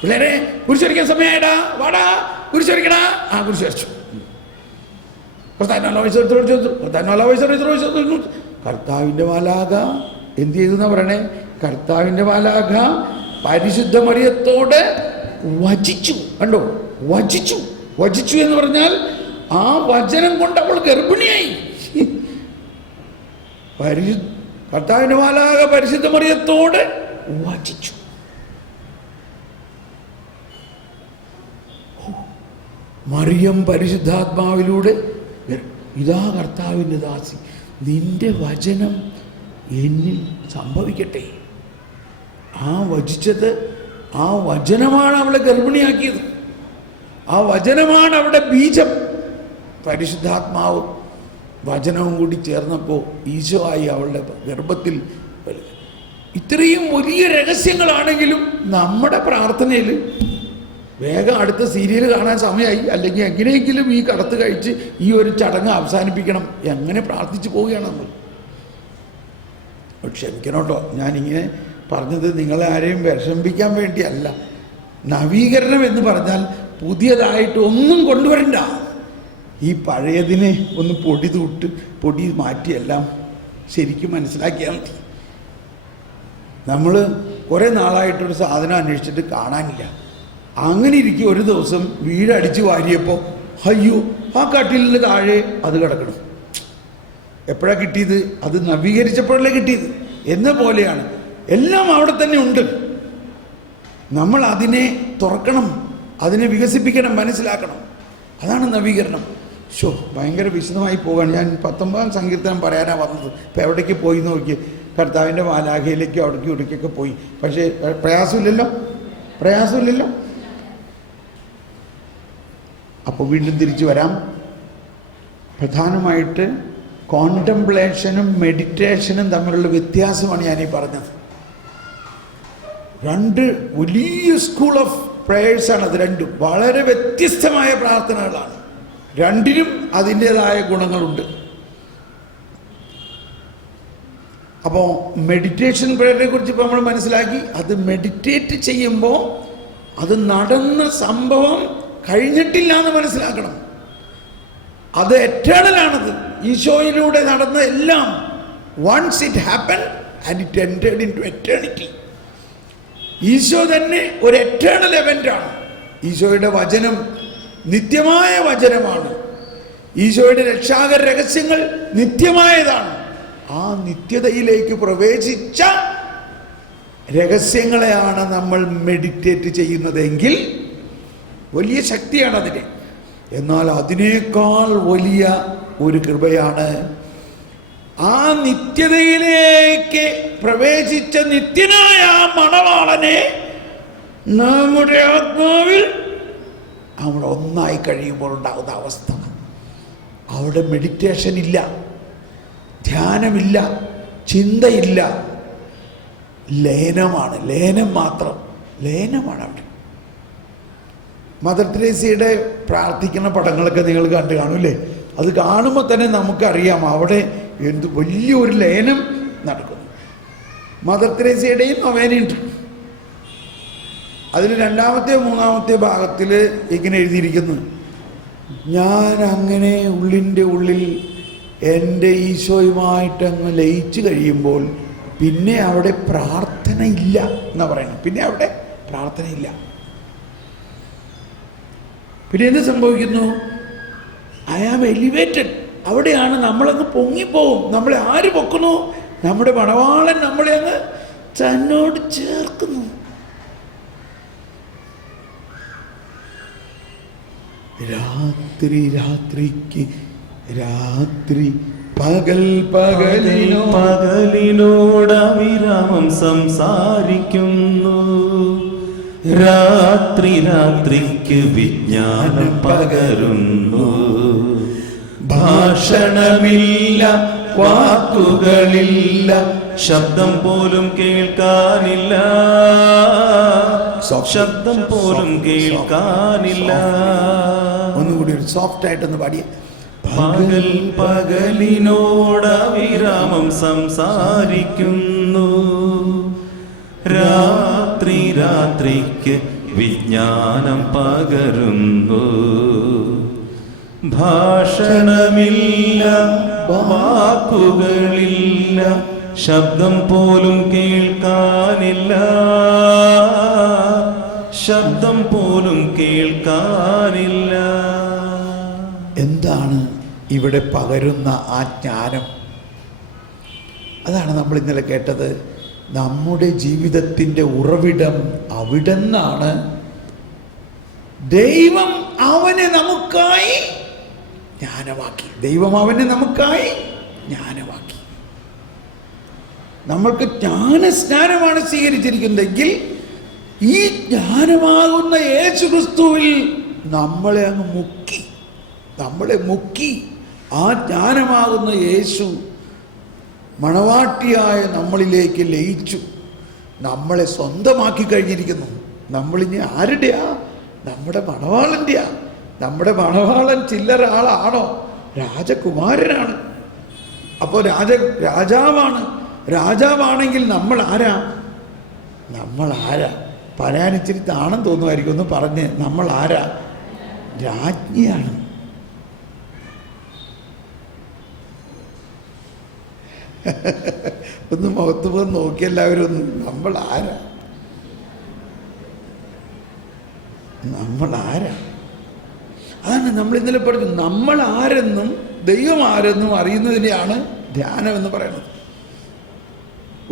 പിള്ളേരെ കുരിശ് സമയമായിടാ, വാടാ കുരിശ് വരയ്ക്കടാ, കുരിശ് വരച്ചു. കർത്താവിൻ്റെ മാലാഖ എന്ത് ചെയ്തു എന്നാ പറയണേ? കർത്താവിൻ്റെ മാലാഖ പരിശുദ്ധ മറിയത്തോട് വചിച്ചു. കണ്ടോ? വചിച്ചു. വചിച്ചു എന്ന് പറഞ്ഞാൽ ആ വചനം കൊണ്ട് അവൾ ഗർഭിണിയായി. കർത്താവിൻ്റെ മാലാഖ പരിശുദ്ധ മറിയത്തോട് വചിച്ചു. മറിയം പരിശുദ്ധാത്മാവിലൂടെ, ഇതാ കർത്താവിൻ്റെ ദാസി, നിന്റെ വചനം എന്നിൽ സംഭവിക്കട്ടെ. ആ വചിച്ചത്, ആ വചനമാണ് അവളെ ഗർഭിണിയാക്കിയത്. ആ വചനമാണ് അവിടെ ബീജം. പരിശുദ്ധാത്മാവ് വചനവും കൂടി ചേർന്നപ്പോൾ ഈശോ ആയി അവളുടെ ഗർഭത്തിൽ. ഇത്രയും വലിയ രഹസ്യങ്ങളാണെങ്കിലും നമ്മുടെ പ്രാർത്ഥനയിൽ വേഗം അടുത്ത സീരിയൽ കാണാൻ സമയമായി, അല്ലെങ്കിൽ എങ്ങനെയെങ്കിലും ഈ കടത്ത് കഴിച്ച് ഈ ഒരു ചടങ്ങ് അവസാനിപ്പിക്കണം, എങ്ങനെ പ്രാർത്ഥിച്ചു പോവുകയാണ് നമ്മൾ. ക്ഷമിക്കണം കേട്ടോ, ഞാനിങ്ങനെ പറഞ്ഞത് നിങ്ങളെ ആരെയും വിഷമിപ്പിക്കാൻ വേണ്ടിയല്ല. നവീകരണം എന്ന് പറഞ്ഞാൽ പുതിയതായിട്ട് ഒന്നും കൊണ്ടുവരണ്ട. ഈ പഴയതിനെ ഒന്ന് പൊടി മാറ്റിയെല്ലാം ശരിക്കും മനസ്സിലാക്കിയാൽ മതി. നമ്മൾ കുറേ നാളായിട്ടൊരു സാധനം അന്വേഷിച്ചിട്ട് കാണാനില്ല. അങ്ങനെ ഇരിക്കും, ഒരു ദിവസം വീടടിച്ച് വാരിയപ്പോൾ അയ്യോ ആ കട്ടിലിന് താഴെ അത് കിടക്കണം. എപ്പോഴാണ് കിട്ടിയത്? അത് നവീകരിച്ചപ്പോഴല്ലേ കിട്ടിയത് എന്ന പോലെയാണ്. എല്ലാം അവിടെ തന്നെ ഉണ്ട്. നമ്മൾ അതിനെ തുറക്കണം, അതിനെ വികസിപ്പിക്കണം, മനസ്സിലാക്കണം. അതാണ് നവീകരണം. ഭയങ്കര വിശദമായി പോകാൻ ഞാൻ 19-ാം സങ്കീർത്തനം പറയാനാണ് വന്നത്. ഇപ്പം എവിടേക്ക് പോയി നോക്കി, കർത്താവിൻ്റെ മാലാഖയിലേക്കും അവിടേക്കും ഇവിടേക്കൊക്കെ പോയി. പക്ഷേ പ്രയാസമില്ലല്ലോ. അപ്പോൾ വീണ്ടും തിരിച്ചു വരാം. പ്രധാനമായിട്ട് കോൺടെംപ്ലേഷനും മെഡിറ്റേഷനും തമ്മിലുള്ള വ്യത്യാസമാണ് ഞാനീ പറഞ്ഞത്. രണ്ട് വലിയ സ്കൂൾ ഓഫ് പ്രേയേഴ്സാണ് അത്. രണ്ടും വളരെ വ്യത്യസ്തമായ പ്രാർത്ഥനകളാണ്. രണ്ടിനും അതിൻ്റേതായ ഗുണങ്ങളുണ്ട്. അപ്പോൾ മെഡിറ്റേഷൻ പ്രേയറിനെ കുറിച്ച് ഇപ്പോൾ നമ്മൾ മനസ്സിലാക്കി. അത് മെഡിറ്റേറ്റ് ചെയ്യുമ്പോൾ അത് നടന്ന സംഭവം കഴിഞ്ഞിട്ടില്ല എന്ന് മനസ്സിലാക്കണം. അത് എറ്റേണലാണത്. ഈശോയിലൂടെ നടന്ന എല്ലാം once it happen and it entered into eternity. Eesho തന്നെ ഒരു എറ്റേണൽ എവൻ്റാണ്. ഈശോയുടെ വചനം നിത്യമായ വചനമാണ്. ഈശോയുടെ രക്ഷാകര രഹസ്യങ്ങൾ നിത്യമായതാണ്. ആ നിത്യതയിലേക്ക് പ്രവേശിച്ച രഹസ്യങ്ങളെയാണ് നമ്മൾ മെഡിറ്റേറ്റ് ചെയ്യുന്നതെങ്കിൽ വലിയ ശക്തിയാണ് അതിന്. എന്നാൽ അതിനേക്കാൾ വലിയ ഒരു കൃപയാണ് ആ നിത്യതയിലേക്ക് പ്രവേശിച്ച നിത്യനായ ആ മണവാളനെ നമ്മുടെ ആത്മാവിൽ അവിടെ ഒന്നായി കഴിയുമ്പോൾ ഉണ്ടാകുന്ന അവസ്ഥ. അവിടെ മെഡിറ്റേഷൻ ഇല്ല, ധ്യാനമില്ല, ചിന്തയില്ല, ലയനമാണ്. ലയനം മാത്രം, ലയനമാണ് അവിടെ. മദർ തെരേസയുടെ പ്രാർത്ഥിക്കുന്ന പടങ്ങളൊക്കെ നിങ്ങൾ കണ്ടു കാണൂല്ലേ? അത് കാണുമ്പോൾ തന്നെ നമുക്കറിയാം അവിടെ എന്ത് വലിയൊരു ലയനം നടക്കുന്നു. മദർ തെരേസയുടെയും നൊവേനയുണ്ട്. അതിൽ 2-ാമത്തെ 3-ാമത്തെ ഭാഗത്തിൽ ഇങ്ങനെ എഴുതിയിരിക്കുന്നു: ഞാൻ അങ്ങനെ ഉള്ളിൻ്റെ ഉള്ളിൽ എൻ്റെ ഈശോയുമായിട്ടങ്ങ് ലയിച്ചു കഴിയുമ്പോൾ പിന്നെ അവിടെ പ്രാർത്ഥനയില്ല എന്നാ പറയുന്നത്. പിന്നെ അവിടെ പ്രാർത്ഥനയില്ല. പിന്നെ എന്ത് സംഭവിക്കുന്നു? I am elevated. അവിടെയാണ് നമ്മളങ്ങ് പൊങ്ങിപ്പോവും. നമ്മളെ ആര് പൊക്കുന്നു? നമ്മുടെ മണവാളൻ നമ്മളെ അങ്ങ് തന്നോട് ചേർക്കുന്നു. രാത്രി രാത്രിക്ക് രാത്രി, പകൽ പകലിനോട് അവിരാമം സംസാരിക്കുന്നു. രാത്രി രാത്രിക്ക് വിജ്ഞാനം പകരുന്നു. ഭാഷണമില്ല, വാക്കുകളില്ല, ശബ്ദം പോലും കേൾക്കാനില്ല, ശബ്ദം പോലും കേൾക്കാനില്ല. ഒന്നുകൂടി ഒരു സോഫ്റ്റ് ആയിട്ടൊന്ന് പാടിയ. പകൽ പകലിനോട് വിരാമം സംസാരിക്കുന്നു, രാത്രി രാത്രിക്ക് വിജ്ഞാനം പകരുന്നു. ഭാഷണമില്ല, വാക്കുകളില്ല, ശബ്ദം പോലും കേൾക്കാനില്ല, ശബ്ദം പോലും കേൾക്കാനില്ല. എന്താണ് ഇവിടെ പകരുന്ന ആ ജ്ഞാനം? അതാണ് നമ്മൾ ഇന്നലെ കേട്ടത്. നമ്മുടെ ജീവിതത്തിൻ്റെ ഉറവിടം അവിടെ നിന്നാണ്. ദൈവം അവനെ നമുക്കായി ജ്ഞാനമാക്കി. ദൈവം അവനെ നമുക്കായി ജ്ഞാനമാക്കി. നമ്മൾക്ക് ജ്ഞാനസ്നാനമാണ് സ്വീകരിച്ചിരിക്കുന്നതെങ്കിൽ ഈ ജ്ഞാനമാകുന്ന യേശു ക്രിസ്തുവിൽ നമ്മളെ അങ്ങ് മുക്കി. ആ ജ്ഞാനമാകുന്ന യേശു മണവാട്ടിയായ നമ്മളിലേക്ക് ലയിച്ചു, നമ്മളെ സ്വന്തമാക്കി കഴിഞ്ഞിരിക്കുന്നു. നമ്മളിനി ആരുടെയാ? നമ്മുടെ മണവാളൻ്റെയാ. നമ്മുടെ മണവാളൻ ചില്ലറ ആളാണോ? രാജകുമാരനാണ്. അപ്പോൾ രാജാവാണ്. രാജാവാണെങ്കിൽ നമ്മൾ ആരാ? പറയാൻ ഇച്ചിരി താണം തോന്നുമായിരിക്കും. ഒന്ന് പറഞ്ഞ്, നമ്മൾ ആരാ? രാജ്ഞിയാണ്. ഒന്ന് മുഖത്ത് പോയി നോക്കി എല്ലാവരും ഒന്ന്. നമ്മൾ ആരാ? അതാണ് നമ്മൾ ഇന്നലെ പറഞ്ഞു. നമ്മൾ ആരെന്നും ദൈവം ആരെന്നും അറിയുന്നതിനെയാണ് ധ്യാനം എന്ന് പറയുന്നത്.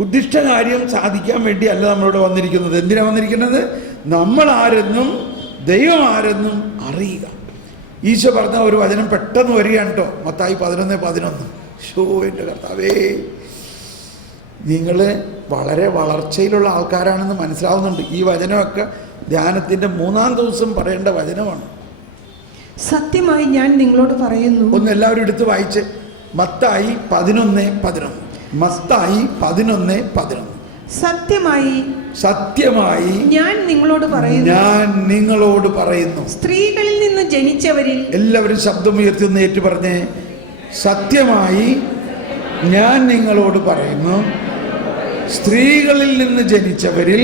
ഉദ്ദിഷ്ട കാര്യം സാധിക്കാൻ വേണ്ടിയല്ല നമ്മളിവിടെ വന്നിരിക്കുന്നത്. എന്തിനാ വന്നിരിക്കുന്നത്? നമ്മൾ ആരെന്നും ദൈവം ആരെന്നും അറിയുക. ഈശോ പറഞ്ഞ ഒരു വചനം പെട്ടെന്ന് വരികയാണ് കേട്ടോ. മത്തായി 11:11. എൻ്റെ കർത്താവേ, നിങ്ങൾ വളരെ വളർച്ചയിലുള്ള ആൾക്കാരാണെന്ന് മനസ്സിലാവുന്നുണ്ട്. ഈ വചനമൊക്കെ ധ്യാനത്തിൻ്റെ 3-ാം ദിവസം പറയേണ്ട വചനമാണ്. സത്യമായി ഞാൻ നിങ്ങളോട് പറയുന്നു. ഒന്ന് എല്ലാവരും എടുത്ത് വായിച്ച്. മത്തായി 11:11. മത്തായി 11:11. സത്യമായി ഞാൻ നിങ്ങളോട് പറയുന്നു. സ്ത്രീകളിൽ നിന്ന് ജനിച്ചവരിൽ. എല്ലാവരും ശബ്ദമുയർത്തി ഒന്ന് ഏറ്റു പറഞ്ഞേ. സത്യമായി ഞാൻ നിങ്ങളോട് പറയുന്നു, സ്ത്രീകളിൽ നിന്ന് ജനിച്ചവരിൽ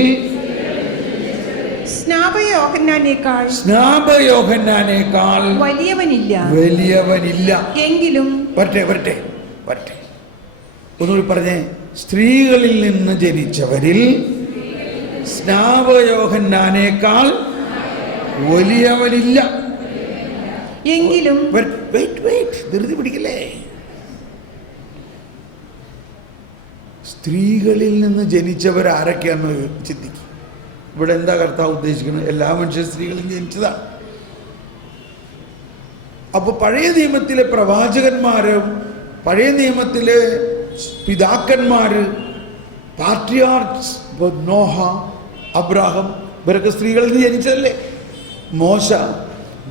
സ്നാപയോഹന്നാനേക്കാൾ വലിയവനില്ല. എങ്കിലും വരട്ടെ ഒന്നുകൂടി പറഞ്ഞേ. സ്ത്രീകളിൽ നിന്ന് ജനിച്ചവരിൽ സ്നാപയോഹന്നാനേക്കാൾ വലിയവനില്ല. എങ്കിലും ധൃതി പിടിക്കല്ലേ. സ്ത്രീകളിൽ നിന്ന് ജനിച്ചവർ ആരൊക്കെയാണെന്ന് ചിന്തിക്കും. ഇവിടെ എന്താ കർത്താവ് ഉദ്ദേശിക്കുന്നത്? എല്ലാ മനുഷ്യ സ്ത്രീകളും ജനിച്ചതാണ്. അപ്പൊ പഴയ നിയമത്തിലെ പ്രവാചകന്മാരും പഴയ നിയമത്തിലെ പിതാക്കന്മാര്, പാട്രിയാർക്സ്, നോഹ, അബ്രാഹം, ഇവരൊക്കെ സ്ത്രീകളിൽ നിന്ന് ജനിച്ചതല്ലേ? മോശ,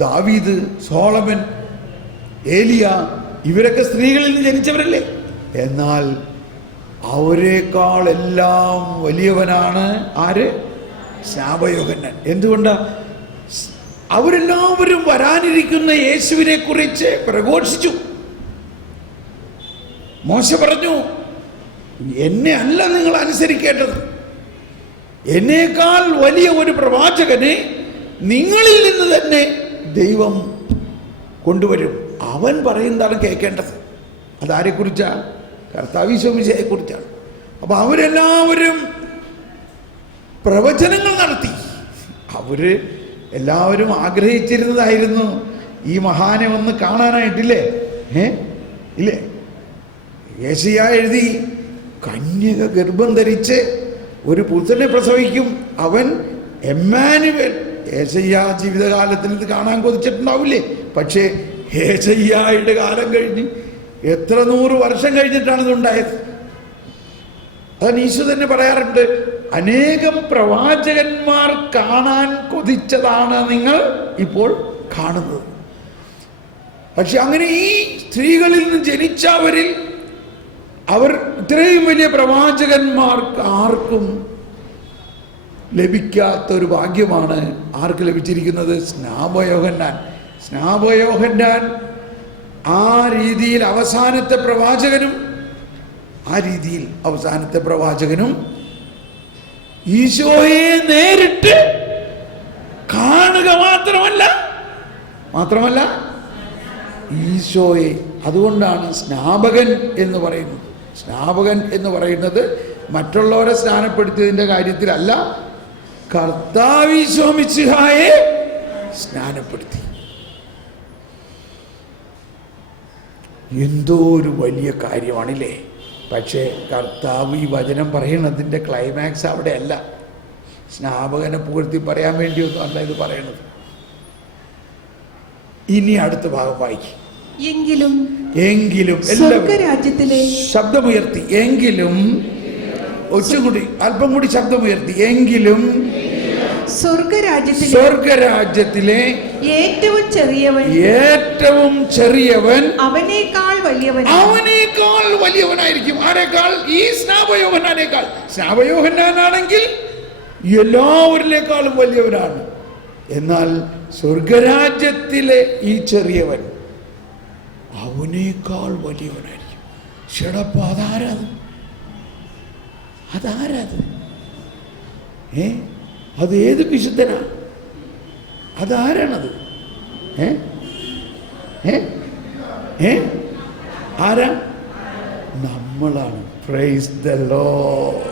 ദാവീദ്, സോളമൻ, ഏലിയ, ഇവരൊക്കെ സ്ത്രീകളിൽ നിന്ന് ജനിച്ചവരല്ലേ? എന്നാൽ അവരെക്കാൾ എല്ലാം വലിയവനാണ് ആര്? സ്നാപയോഹന്നാൻ. എന്തുകൊണ്ടാ? അവരെല്ലാവരും വരാനിരിക്കുന്ന യേശുവിനെ കുറിച്ച് പ്രഘോഷിച്ചു. മോശ പറഞ്ഞു, എന്നെ അല്ല നിങ്ങൾ അനുസരിക്കേണ്ടത്, എന്നേക്കാൾ വലിയ ഒരു പ്രവാചകനെ നിങ്ങളിൽ നിന്ന് തന്നെ ദൈവം കൊണ്ടുവരും. അവൻ പറയുന്നതാണ് കേൾക്കേണ്ടത്. അതാരെക്കുറിച്ചാ? കർത്താവ് ഈശോ മിശിഹായെ കുറിച്ചാണ്. അപ്പൊ അവരെല്ലാവരും പ്രവചനങ്ങൾ നടത്തി. എല്ലാവരും ആഗ്രഹിച്ചിരുന്നതായിരുന്നു ഈ മഹാനെ ഒന്ന് കാണാനായിട്ടില്ലേ? ഇല്ലേ? യെശയ്യാ എഴുതി, കന്യക ഗർഭം ധരിച്ച് ഒരു പുത്രനെ പ്രസവിക്കും, അവൻ എമ്മാനുവേൽ. യെശയ്യാ ജീവിതകാലത്തിൽ ഇത് കാണാൻ കൊതിച്ചിട്ടുണ്ടാവില്ലേ? പക്ഷേ യെശയ്യായുടെ കാലം കഴിഞ്ഞ് എത്ര 100 വർഷം കഴിഞ്ഞിട്ടാണ് ഇതുണ്ടായത്. അതാണ് ഈശോ തന്നെ പറയാറുണ്ട്, അനേകം പ്രവാചകന്മാർ കാണാൻ കൊതിച്ചതാണ് നിങ്ങൾ ഇപ്പോൾ കാണുന്നത്. പക്ഷെ അങ്ങനെ ഈ സ്ത്രീകളിൽ നിന്ന് ജനിച്ചവരിൽ അവർ ഇത്രയും വലിയ പ്രവാചകന്മാർക്ക് ആർക്കും ലഭിക്കാത്തൊരു ഭാഗ്യമാണ് ആർക്ക് ലഭിച്ചിരിക്കുന്നത്? സ്നാപകയോഹന്നാൻ. സ്നാപകയോഹന്നാൻ ആ രീതിയിൽ അവസാനത്തെ പ്രവാചകനും ഈശോയെ നേരിട്ട് കാണുക മാത്രമല്ല ഈശോയെ. അതുകൊണ്ടാണ് സ്നാപകൻ എന്ന് പറയുന്നത്. സ്നാപകൻ എന്ന് പറയുന്നത് മറ്റുള്ളവരെ സ്നാനപ്പെടുത്തിയതിൻ്റെ കാര്യത്തിലല്ല, കർത്താവ് ഈശോ മിശിഹായെ സ്നാനപ്പെടുത്തി. എന്തോ ഒരു വലിയ കാര്യമാണില്ലേ. പക്ഷേ കർത്താവ് ഈ വചനം പറയുന്നതിൻ്റെ ക്ലൈമാക്സ് അവിടെയല്ല. സ്നാപകനെ പുകഴ്ത്തി പറയാൻ വേണ്ടിയൊന്നും അല്ല ഇത് പറയണത്. ഇനി അടുത്ത ഭാഗം വായിക്കും. എങ്കിലും സ്വർഗ്ഗരാജ്യത്തിലെ ശബ്ദമുയർത്തി, എങ്കിലും ഒച്ചുകൂടി അല്പം കൂടി ശബ്ദമുയർത്തി, എങ്കിലും സ്വർഗരാജ്യത്തിലെ ഏറ്റവും ചെറിയവൻ അവനേക്കാൾ വലിയവനായിരിക്കും. ആരെക്കാൾ? ഈ സ്നാപകയോഹന്നാനേക്കാൾ. സ്നാപകയോഹന്നാനാണെങ്കിൽ എല്ലാവരിലേക്കാളും വലിയവനാണ്. എന്നാൽ സ്വർഗരാജ്യത്തിലെ ഈ ചെറിയവൻ അവനേക്കാൾ വലിയവനായിരിക്കും. ചേടപ്പ അതാരത്? അത് ഏത് വിശുദ്ധനാ? അതാരാണത്? ആരാ? നമ്മളാണ്. Praise the Lord.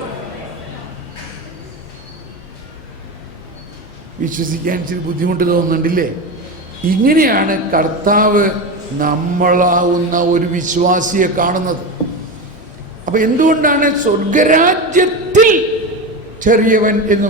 വിശ്വസിക്കാൻ ഇച്ചിരി ബുദ്ധിമുട്ട് തോന്നുന്നുണ്ടല്ലേ? ഇങ്ങനെയാണ് കർത്താവ് നമ്മളാവുന്ന ഒരു വിശ്വാസിയെ കാണുന്നത്. അപ്പൊ എന്തുകൊണ്ടാണ് സ്വർഗരാജ്യത്തിൽ ചെറിയവൻ എന്ന്